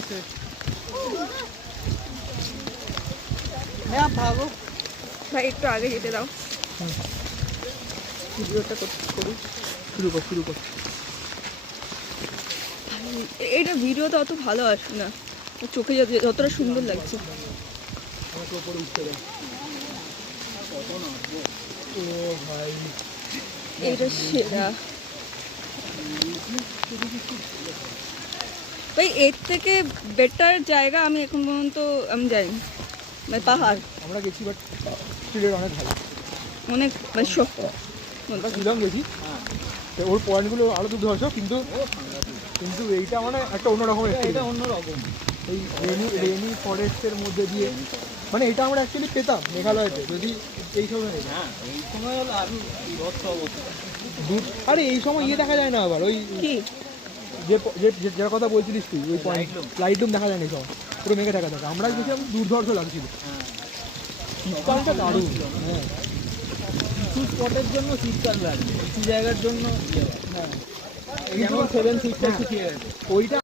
আছে। হ্যাঁ ভাগো ভাই একটু আগে যেতে দাও, ভিডিওটা করি। শুরু কর। এইটা ভিডিওতে অত ভালো আসবে না, চোখে যতটা সুন্দর লাগছে। আমাকে উপরে উঠতে দেয়। ও ভাই এইটা সেরা ভাই, এর থেকে বেটার জায়গা আমি এখন পর্যন্ত আমি যাইনি, মানে পাহাড় আমরা গেছি, বাট স্পিডের অনেক ভালো। অনেক মানে শক্ত। আমরা ছিলাম গেছি, তো ওর পয়েন্টগুলো আরও দুর্ধর্ষ, কিন্তু এইটা মানে একটা অন্যরকম, এটা অন্যরকম। এই রেনি ফরেস্টের মধ্যে দিয়ে, মানে এটা আমরা অ্যাকচুয়ালি পেতাম মেঘালয়তে যদি এই সময়, এই সময় হলো আরো বিভৎস অবস্থা। আরে এই সময় ইয়ে দেখা যায় না আবার, ওই কি যার কথা বলছিলিস তুই, ওই পয়েন্ট লাইট লুম দেখা যায় না এই সময়, পুরো মেঘে দেখা থাকে। আমরা গেছিলাম, দুর্ধর্ষ লাগছিল, শীতকালটা দারুণ। হ্যাঁ, কিছু স্পটের জন্য শীতকাল লাগবে, কিছু জায়গার জন্য হ্যাঁ, যেমন 7 সিস্টার শিখিয়ে গেছে। ওইটা